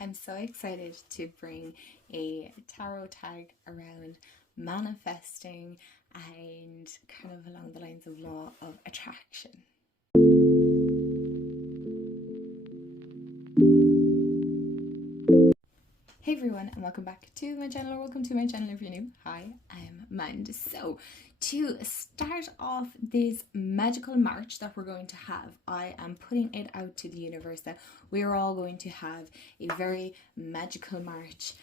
I'm so excited to bring a tarot tag around manifesting and kind of along the lines of law of attraction. Hey everyone, and welcome back to my channel, or welcome to my channel if you're new. Hi, I'm Mand. So, to start off this magical March that we're going to have, I am putting it out to the universe that we are all going to have a very magical March,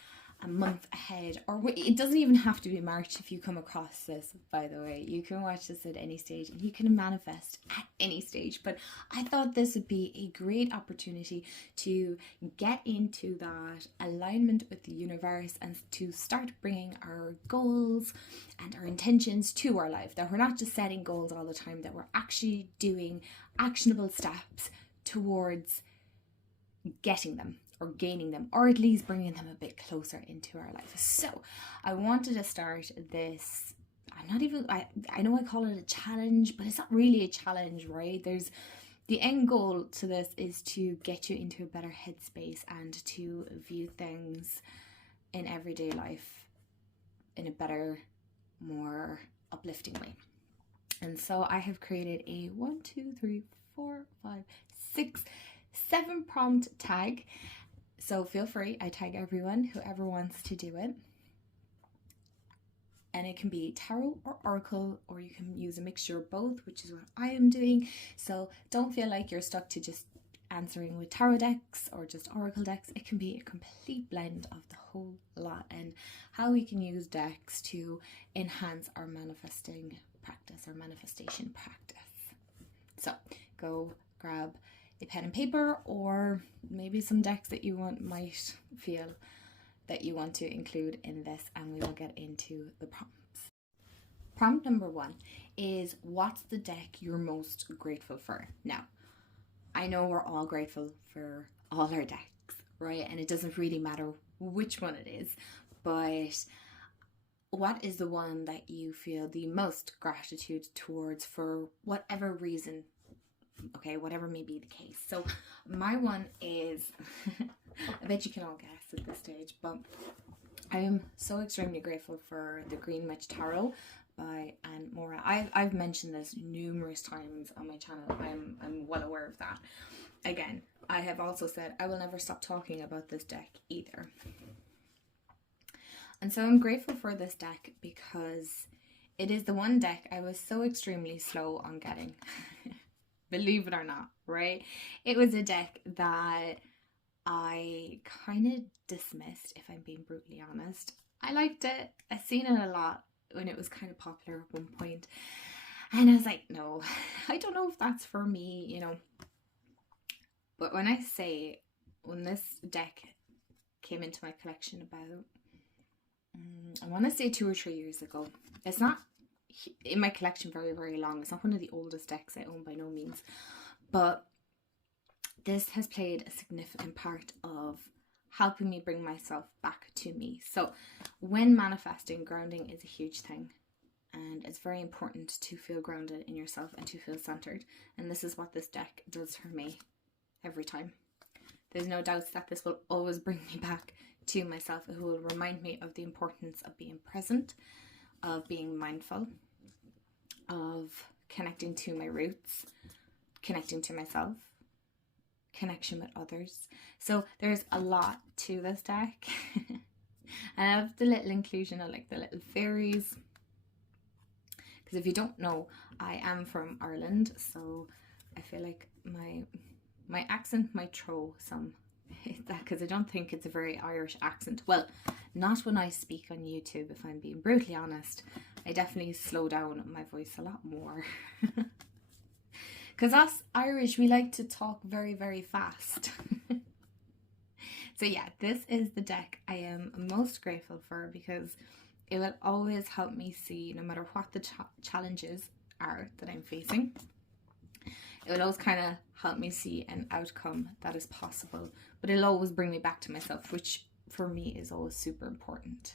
a month ahead, or it doesn't even have to be March if you come across this, by the way. You can watch this at any stage and you can manifest at any stage, but I thought this would be a great opportunity to get into that alignment with the universe and to start bringing our goals and our intentions to our life, that we're not just setting goals all the time, that we're actually doing actionable steps towards getting them or gaining them, or at least bringing them a bit closer into our life. So I wanted to start this, I know I call it a challenge, but it's not really a challenge, right? There's the end goal to this is to get you into a better headspace and to view things in everyday life in a better, more uplifting way. And so I have created a 7 prompt tag. So feel free, I tag everyone, whoever wants to do it. And it can be tarot or oracle, or you can use a mixture of both, which is what I am doing. So don't feel like you're stuck to just answering with tarot decks or just oracle decks. It can be a complete blend of the whole lot, and how we can use decks to enhance our manifesting practice or manifestation practice. So go grab a pen and paper, or maybe some decks that you might feel that you want to include in this, and we will get into the prompts. Prompt number 1 is, what's the deck you're most grateful for? Now, I know we're all grateful for all our decks, right? And it doesn't really matter which one it is, but what is the one that you feel the most gratitude towards for whatever reason? Okay, whatever may be the case. So my one is, I bet you can all guess at this stage, but I am so extremely grateful for the Green Witch Tarot by Anne Mora. I've mentioned this numerous times on my channel. I'm well aware of that. Again, I have also said I will never stop talking about this deck either. And so I'm grateful for this deck because it is the one deck I was so extremely slow on getting. Believe it or not, right? It was a deck that I kind of dismissed, if I'm being brutally honest. I liked it. I seen it a lot when it was kind of popular at one point. And I was like, no, I don't know if that's for me, you know. But when this deck came into my collection about, I want to say 2 or 3 years ago. It's not in my collection very, very long. It's not one of the oldest decks I own by no means, but this has played a significant part of helping me bring myself back to me. So when manifesting, grounding is a huge thing, and it's very important to feel grounded in yourself and to feel centered, and this is what this deck does for me every time. There's no doubts that this will always bring me back to myself. It will remind me of the importance of being present, of being mindful, of connecting to my roots, connecting to myself, connection with others. So there's a lot to this deck. And I have the little inclusion of like the little fairies, because if you don't know, I am from Ireland, so I feel like my accent might throw some that, because I don't think it's a very Irish accent. Well, not when I speak on YouTube, if I'm being brutally honest. I definitely slow down my voice a lot more. Because us Irish, we like to talk very, very fast. So yeah, this is the deck I am most grateful for, because it will always help me see, no matter what the challenges are that I'm facing, it will always kind of help me see an outcome that is possible. But it'll always bring me back to myself, which for me is always super important.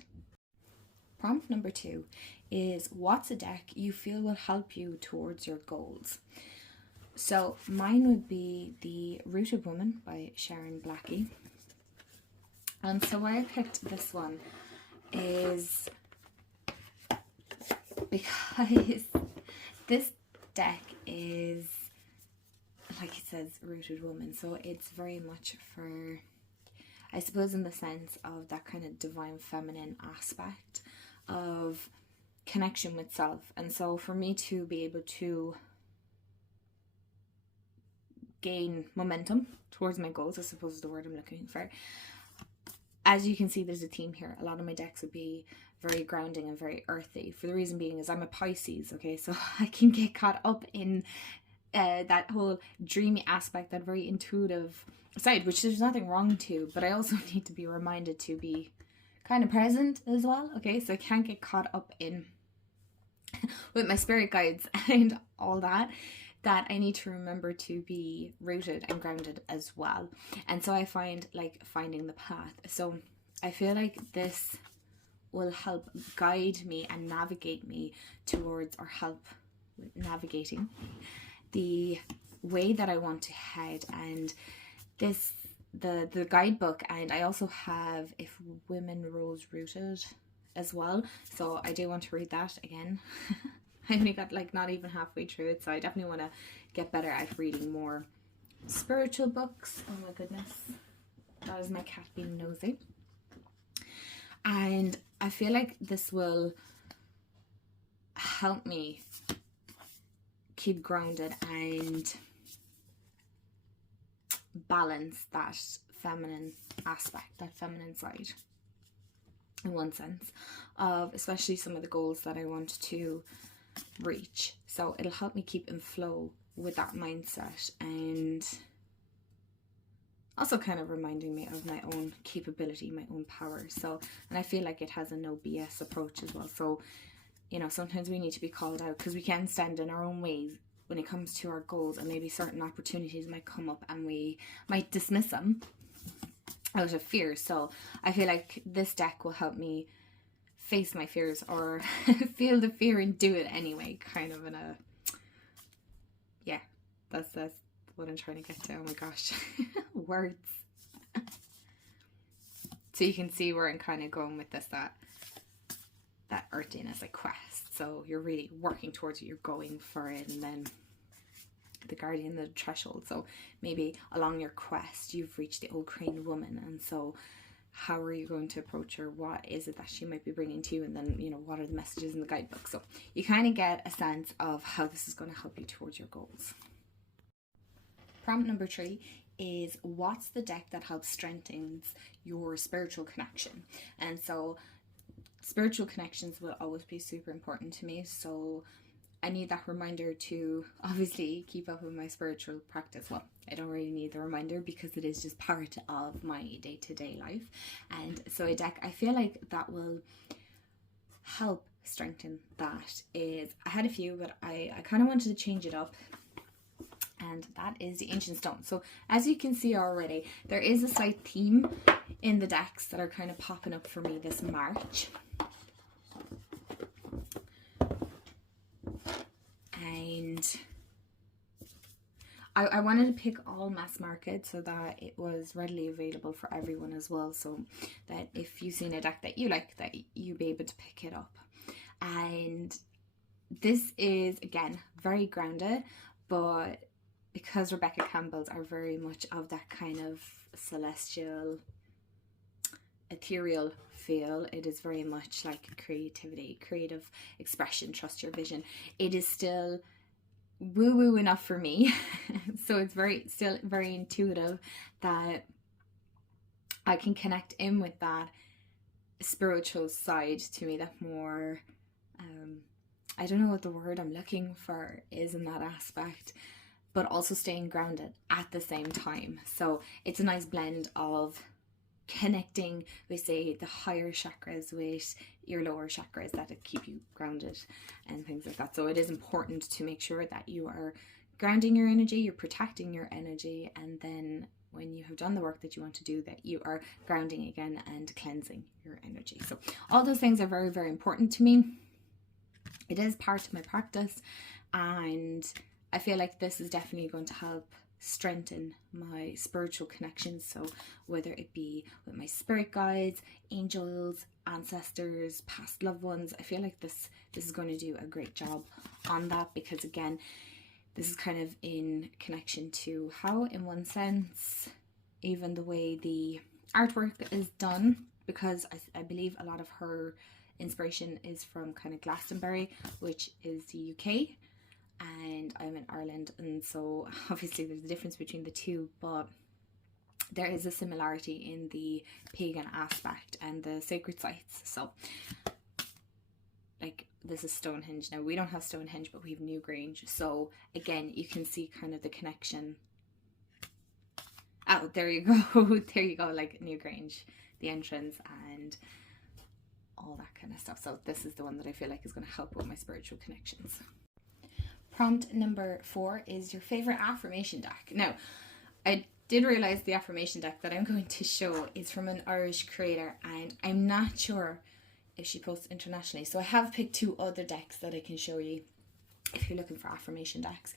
Prompt number 2 is, what's a deck you feel will help you towards your goals? So mine would be The Rooted Woman by Sharon Blackie. And so why I picked this one is because this deck is, like it says, rooted woman. So it's very much for, I suppose, in the sense of that kind of divine feminine aspect of connection with self. And so for me to be able to gain momentum towards my goals, I suppose is the word I'm looking for. As you can see, there's a theme here. A lot of my decks would be very grounding and very earthy. For the reason being is I'm a Pisces, okay? So I can get caught up in that whole dreamy aspect, that very intuitive side, which there's nothing wrong to, but I also need to be reminded to be kind of present as well, okay? So I can't get caught up in with my spirit guides and all that I need to remember to be rooted and grounded as well. And so I find like finding the path. So I feel like this will help guide me and navigate me towards, or help with navigating the way that I want to head. And this, the guidebook, and I also have If Women Rose Rooted as well, so I do want to read that again. I only got like not even halfway through it, so I definitely want to get better at reading more spiritual books. Oh my goodness, that is my cat being nosy. And I feel like this will help me keep grounded and balance that feminine aspect, that feminine side, in one sense, of especially some of the goals that I want to reach. So it'll help me keep in flow with that mindset, and also kind of reminding me of my own capability, my own power. So, and I feel like it has a no BS approach as well. So, you know, sometimes we need to be called out because we can stand in our own ways when it comes to our goals, and maybe certain opportunities might come up and we might dismiss them out of fear. So I feel like this deck will help me face my fears, or feel the fear and do it anyway, kind of in a, yeah, that's what I'm trying to get to. Oh my gosh, words. So you can see where I'm kind of going with this, that earthiness, like quest. So you're really working towards it, you're going for it. And then the guardian, the threshold. So maybe along your quest you've reached the old crane woman, and so how are you going to approach her? What is it that she might be bringing to you? And then, you know, what are the messages in the guidebook? So you kind of get a sense of how this is going to help you towards your goals. Prompt number 3 is, what's the deck that helps strengthens your spiritual connection? And so spiritual connections will always be super important to me. So I need that reminder to obviously keep up with my spiritual practice. Well, I don't really need the reminder because it is just part of my day-to-day life. And so a deck I feel like that will help strengthen that is, I had a few, but I kind of wanted to change it up. And that is the Ancient Stone. So as you can see already, there is a slight theme in the decks that are kind of popping up for me this March. And I wanted to pick all mass market so that it was readily available for everyone as well, so that if you've seen a deck that you like, that you'll be able to pick it up. And this is, again, very grounded, but because Rebecca Campbell's are very much of that kind of celestial, ethereal feel, it is very much like creativity, creative expression, trust your vision. It is still woo-woo enough for me. So it's still very intuitive, that I can connect in with that spiritual side to me, that more, I don't know what the word I'm looking for is in that aspect, but also staying grounded at the same time. So it's a nice blend of connecting with, say, the higher chakras with your lower chakras that keep you grounded and things like that. So it is important to make sure that you are grounding your energy, you're protecting your energy, and then when you have done the work that you want to do, that you are grounding again and cleansing your energy. So all those things are very, very important to me. It is part of my practice, and I feel like this is definitely going to help strengthen my spiritual connections. So whether it be with my spirit guides, angels, ancestors, past loved ones, I feel like this is going to do a great job on that, because again, this is kind of in connection to how, in one sense, even the way the artwork is done, because I believe a lot of her inspiration is from kind of Glastonbury, which is the UK, and I'm in Ireland, and so obviously there's a difference between the two, but there is a similarity in the pagan aspect and the sacred sites. So like, this is Stonehenge. Now we don't have Stonehenge, but we have Newgrange, so again you can see kind of the connection. Oh, there you go. There you go, like Newgrange, the entrance and all that kind of stuff. So this is the one that I feel like is going to help with my spiritual connections. Prompt number 4 is your favorite affirmation deck. Now, I did realize the affirmation deck that I'm going to show is from an Irish creator, and I'm not sure if she posts internationally. So I have picked 2 other decks that I can show you if you're looking for affirmation decks.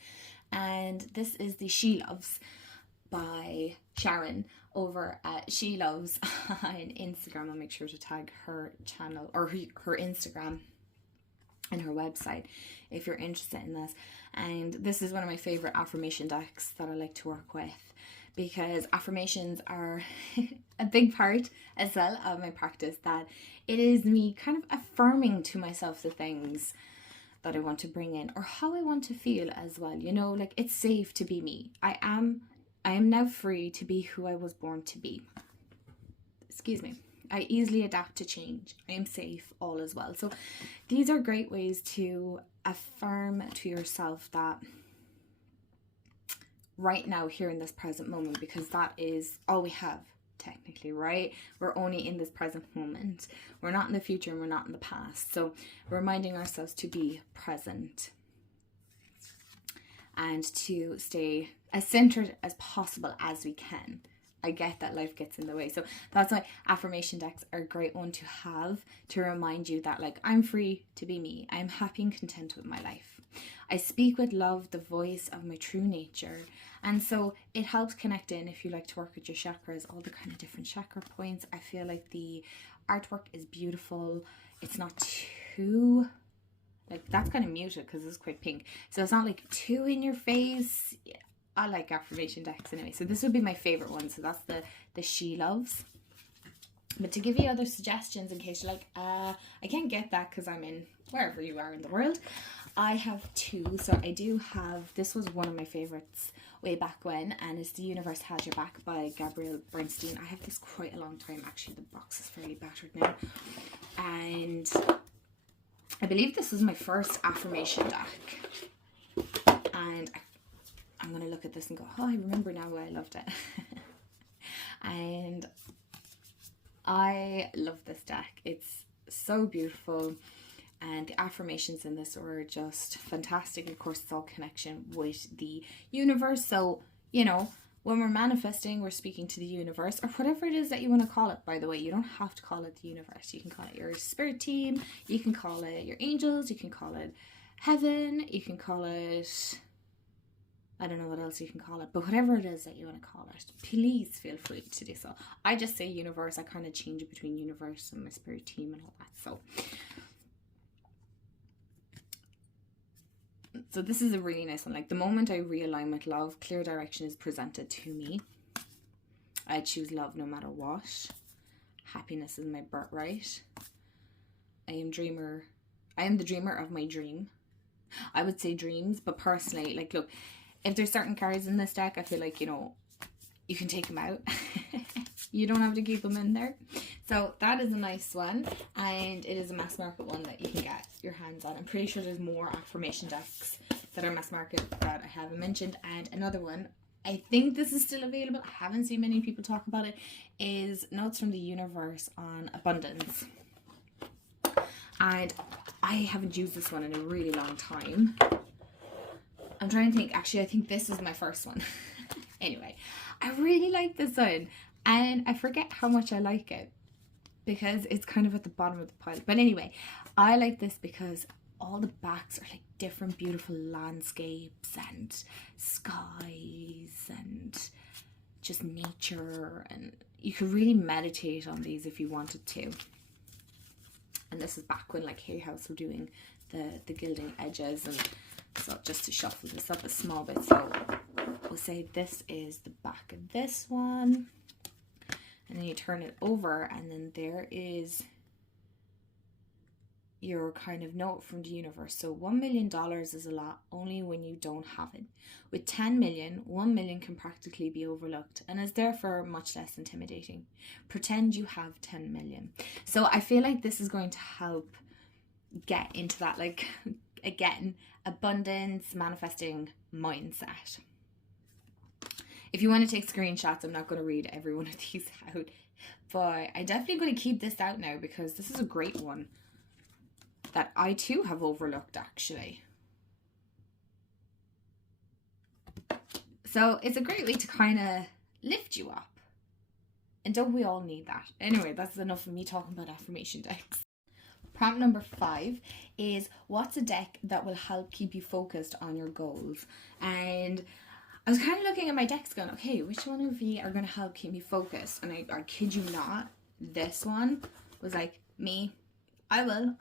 And this is the She Loves by Sharon over at She Loves on Instagram. I'll make sure to tag her channel or her Instagram and her website if you're interested in this. And this is one of my favorite affirmation decks that I like to work with, because affirmations are a big part as well of my practice, that it is me kind of affirming to myself the things that I want to bring in, or how I want to feel as well. You know, like, it's safe to be me. I am now free to be who I was born to be. Excuse me. I easily adapt to change. I am safe, all is well. So these are great ways to affirm to yourself that right now, here in this present moment, because that is all we have technically, right? We're only in this present moment. We're not in the future and we're not in the past. So reminding ourselves to be present and to stay as centered as possible as we can. I get that life gets in the way. So that's why affirmation decks are a great one to have, to remind you that, like, I'm free to be me. I'm happy and content with my life. I speak with love, the voice of my true nature. And so it helps connect in, if you like to work with your chakras, all the kind of different chakra points. I feel like the artwork is beautiful. It's not too, like, that's kind of muted because it's quite pink. So it's not like too in your face. I like affirmation decks anyway. So this would be my favorite one. So that's the She Loves. But to give you other suggestions, in case you're like, I can't get that because I'm in wherever you are in the world, I have 2. So I do have, this was one of my favorites way back when, and it's The Universe Has Your Back by Gabrielle Bernstein. I have this quite a long time. Actually, the box is fairly battered now. And I believe this was my first affirmation deck. And I'm going to look at this and go, oh, I remember now why I loved it. And I love this deck. It's so beautiful. And the affirmations in this are just fantastic. Of course, it's all connection with the universe. So, you know, when we're manifesting, we're speaking to the universe, or whatever it is that you want to call it, by the way. You don't have to call it the universe. You can call it your spirit team. You can call it your angels. You can call it heaven. You can call it, I don't know what else you can call it, but whatever it is that you want to call it, please feel free to do so. I just say universe. I kind of change it between universe and my spirit team and all that. So this is a really nice one. Like, the moment I realign with love, clear direction is presented to me. I choose love no matter what. Happiness is my birthright. I am the dreamer of my dream. I would say dreams, but personally, like, look, if there's certain cards in this deck, I feel like, you know, you can take them out. You don't have to keep them in there. So that is a nice one, and it is a mass market one that you can get your hands on. I'm pretty sure there's more affirmation decks that are mass market that I haven't mentioned. And another one, I think this is still available, I haven't seen many people talk about it, is Notes from the Universe on Abundance. And I haven't used this one in a really long time. I'm trying to think. Actually, I think this is my first one. Anyway, I really like this one, and I forget how much I like it because it's kind of at the bottom of the pile. But anyway, I like this because all the backs are like different beautiful landscapes and skies and just nature, and you could really meditate on these if you wanted to. And this is back when like Hay House were doing the gilding edges. And so just to shuffle this up a small bit, so we'll say this is the back of this one, and then you turn it over, and then there is your kind of note from the universe. So $1 million is a lot only when you don't have it. With 10 million, 1 million can practically be overlooked and is therefore much less intimidating. Pretend you have 10 million. So I feel like this is going to help get into that, like, again, abundance manifesting mindset. If you want to take screenshots, I'm not going to read every one of these out, but I'm definitely going to keep this out now because this is a great one that I too have overlooked, actually. So it's a great way to kind of lift you up. And don't we all need that? Anyway, that's enough of me talking about affirmation decks. Prompt number 5 is, what's a deck that will help keep you focused on your goals? And I was kind of looking at my decks going, okay, which one of you are going to help keep me focused? And I kid you not, this one was like, me, I will.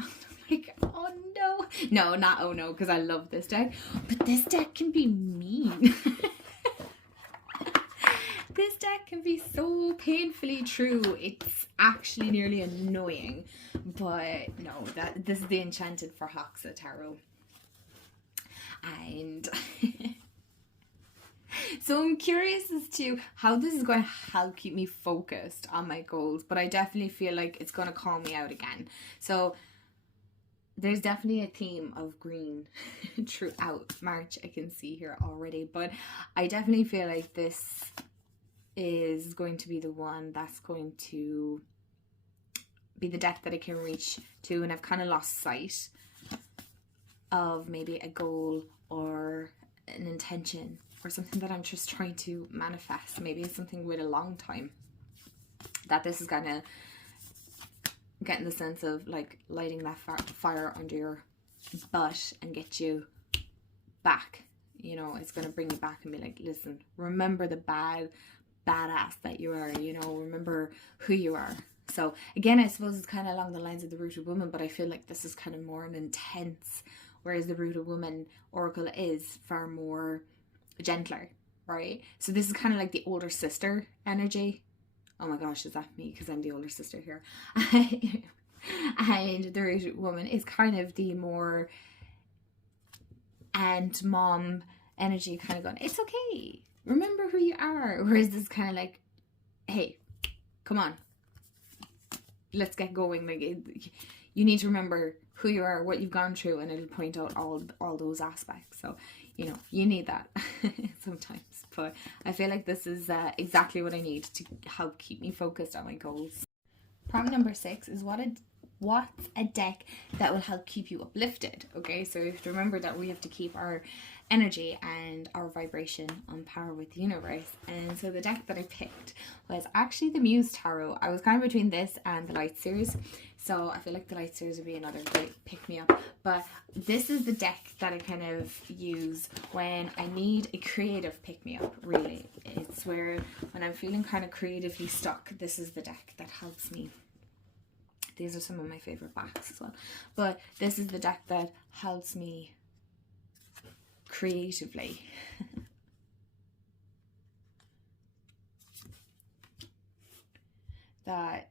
Like, oh no. No, not oh no, because I love this deck. But this deck can be mean. This deck can be so painfully true. It's actually nearly annoying. But no, this is the Enchanted for Hoxa Tarot. And so I'm curious as to how this is going to help keep me focused on my goals. But I definitely feel like it's going to call me out again. So there's definitely a theme of green throughout March, I can see here already. But I definitely feel like this is going to be the one that's going to be the deck that I can reach to, and I've kind of lost sight of maybe a goal or an intention or something that I'm just trying to manifest. Maybe it's something with a long time that this is gonna get in the sense of like lighting that fire under your butt and get you back. You know, it's gonna bring you back and be like, listen, remember the badass that you are, you know, remember who you are. So again, I suppose it's kind of along the lines of the Rooted Woman, but I feel like this is kind of more an intense, whereas the Rooted Woman oracle is far more gentler, right? So this is kind of like the older sister energy. Oh my gosh, is that me? Because I'm the older sister here. And the Rooted Woman is kind of the more aunt, mom energy, kind of going, it's okay, remember who you are. Whereas this kind of like, hey, come on, let's get going. Like, you need to remember who you are, what you've gone through, and it'll point out all those aspects. So, you know, you need that sometimes. But I feel like this is exactly what I need to help keep me focused on my goals. Prompt number 6 is, what's a deck that will help keep you uplifted? Okay, so you have to remember that we have to keep our energy and our vibration on par with the universe. And so the deck that I picked was actually the Muse Tarot. I was kind of between this and the Light series, so I feel like the Light series would be another great pick-me-up. But this is the deck that I kind of use when I need a creative pick-me-up, really. It's where when I'm feeling kind of creatively stuck, this is the deck that helps me. These are some of my favorite backs as well. But this is the deck that helps me creatively. That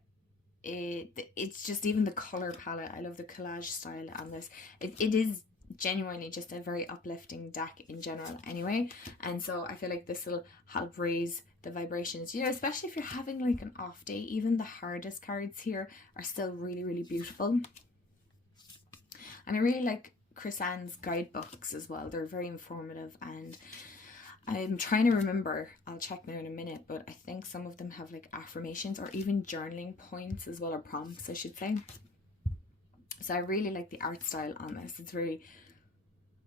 it's just, even the color palette, I love the collage style on this. It is genuinely just a very uplifting deck in general anyway, and so I feel like this will help raise the vibrations, you know, especially if you're having like an off day. Even the hardest cards here are still really, really beautiful. And I really like Chris Ann's guidebooks as well. They're very informative, and I'm trying to remember, I'll check now in a minute, but I think some of them have like affirmations or even journaling points as well, or prompts I should say. So I really like the art style on this. It's very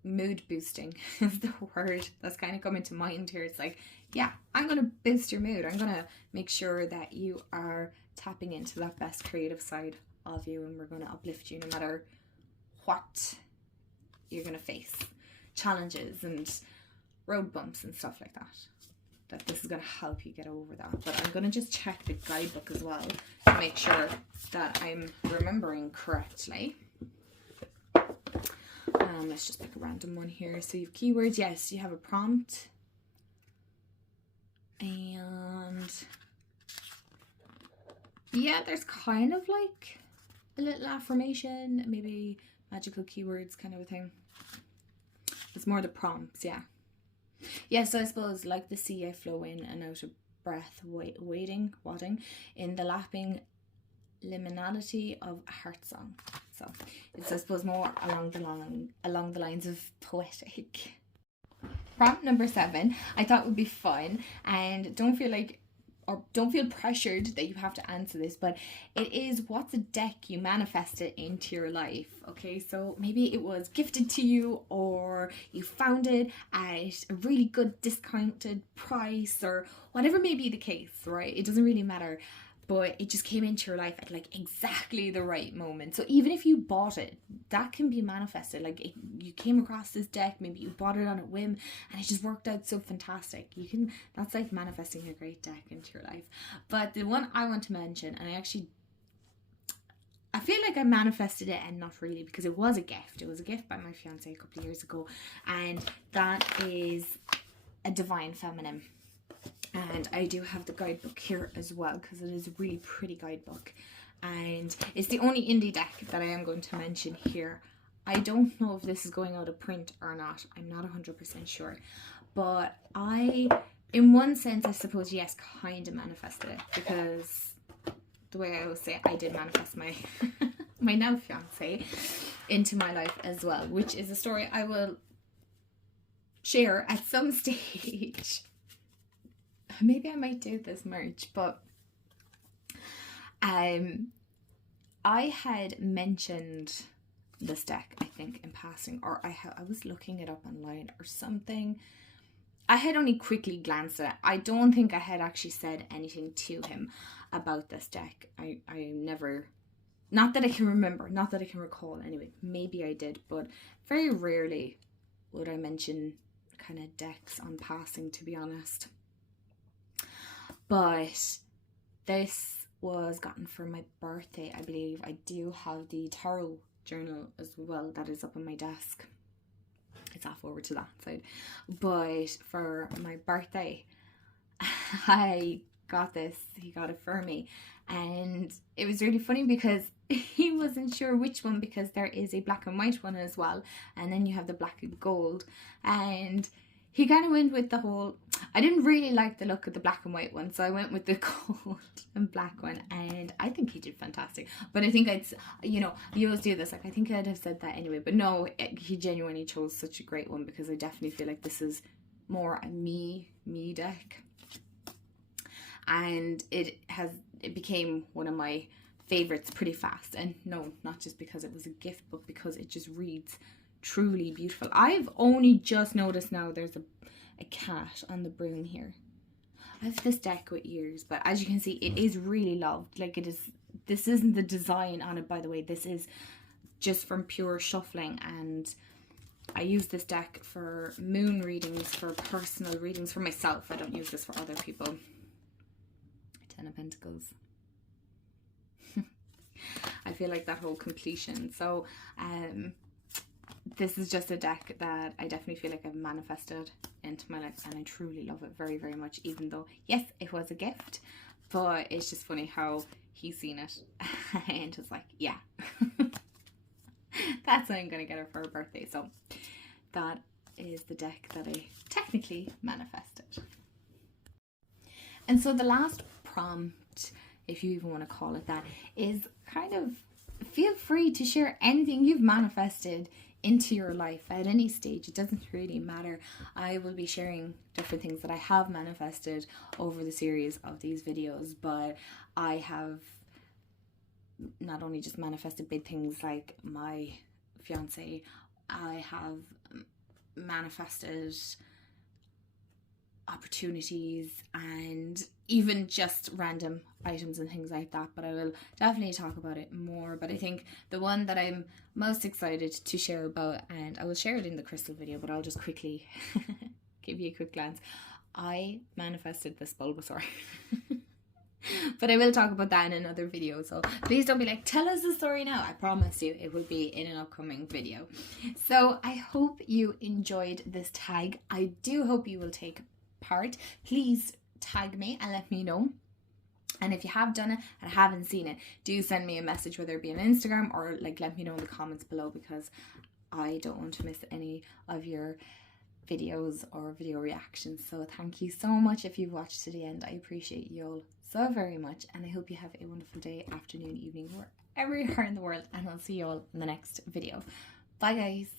mood boosting is the word that's kind of coming to mind here. It's like, yeah, I'm going to boost your mood. I'm going to make sure that you are tapping into that best creative side of you, and we're going to uplift you no matter what you're going to face challenges and road bumps and stuff like that. That this is going to help you get over that. But I'm going to just check the guidebook as well to make sure that I'm remembering correctly. Let's just pick a random one here. So you have keywords. Yes, you have a prompt. And yeah, there's kind of like a little affirmation, maybe magical keywords kind of a thing. It's more the prompts, yeah. Yeah, so I suppose like the sea I flow in and out of breath, wadding in the lapping liminality of a heart song. So it's, I suppose, more along the lines of poetic. Prompt number 7 I thought would be fun, and don't feel pressured that you have to answer this, but it is, what's a deck you manifested into your life? Okay, so maybe it was gifted to you, or you found it at a really good discounted price, or whatever may be the case, right? It doesn't really matter, but it just came into your life at like exactly the right moment. So even if you bought it, that can be manifested. Like you came across this deck, maybe you bought it on a whim and it just worked out so fantastic. That's like manifesting a great deck into your life. But the one I want to mention, and I feel like I manifested it and not really, because it was a gift. It was a gift by my fiance a couple of years ago, and that is a divine feminine. And I do have the guidebook here as well, because it is a really pretty guidebook. And it's the only indie deck that I am going to mention here. I don't know if this is going out of print or not. I'm not 100% sure. But in one sense, I suppose, yes, kind of manifested it. Because the way I always say it, I did manifest my, my now fiance into my life as well. Which is a story I will share at some stage. Maybe I might do this merch, but I had mentioned this deck, I think, in passing, or I was looking it up online or something. I had only quickly glanced at it. I don't think I had actually said anything to him about this deck. I never, not that I can remember, not that I can recall anyway. Maybe I did, but very rarely would I mention kind of decks on passing, to be honest. But this was gotten for my birthday, I believe. I do have the tarot journal as well that is up on my desk. It's off over to that side. But for my birthday, I got this. He got it for me. And it was really funny because he wasn't sure which one, because there is a black and white one as well. And then you have the black and gold. And he kind of went with the whole, I didn't really like the look of the black and white one, so I went with the gold and black one, and I think he did fantastic. But I think you always do this, like I think I'd have said that anyway, but no, he genuinely chose such a great one, because I definitely feel like this is more a me deck. And it became one of my favorites pretty fast, and no, not just because it was a gift, but because it just reads truly beautiful. I've only just noticed now there's a cat on the broom here. I have this deck with ears, but as you can see, it is really loved. Like this isn't the design on it, by the way. This is just from pure shuffling, and I use this deck for moon readings, for personal readings for myself. I don't use this for other people. 10 of Pentacles. I feel like that whole completion. So this is just a deck that I definitely feel like I've manifested into my life, and I truly love it very, very much, even though, yes, it was a gift, but it's just funny how he's seen it and just like, yeah, that's what I'm going to get her for her birthday. So that is the deck that I technically manifested. And so the last prompt, if you even want to call it that, is kind of, feel free to share anything you've manifested into your life at any stage. It doesn't really matter. I will be sharing different things that I have manifested over the series of these videos, but I have not only just manifested big things like my fiance, I have manifested opportunities and even just random items and things like that. But I will definitely talk about it more. But I think the one that I'm most excited to share about, and I will share it in the crystal video, but I'll just quickly give you a quick glance. I manifested this Bulbasaur. But I will talk about that in another video, so please don't be like, tell us the story now. I promise you it will be in an upcoming video. So I hope you enjoyed this tag. I do hope you will take part. Please tag me and let me know. And if you have done it and haven't seen it, do send me a message, whether it be on Instagram or like let me know in the comments below, because I don't want to miss any of your videos or video reactions. So thank you so much if you've watched to the end. I appreciate you all so very much, and I hope you have a wonderful day, afternoon, evening, wherever you are in the world, and I'll see you all in the next video. Bye guys.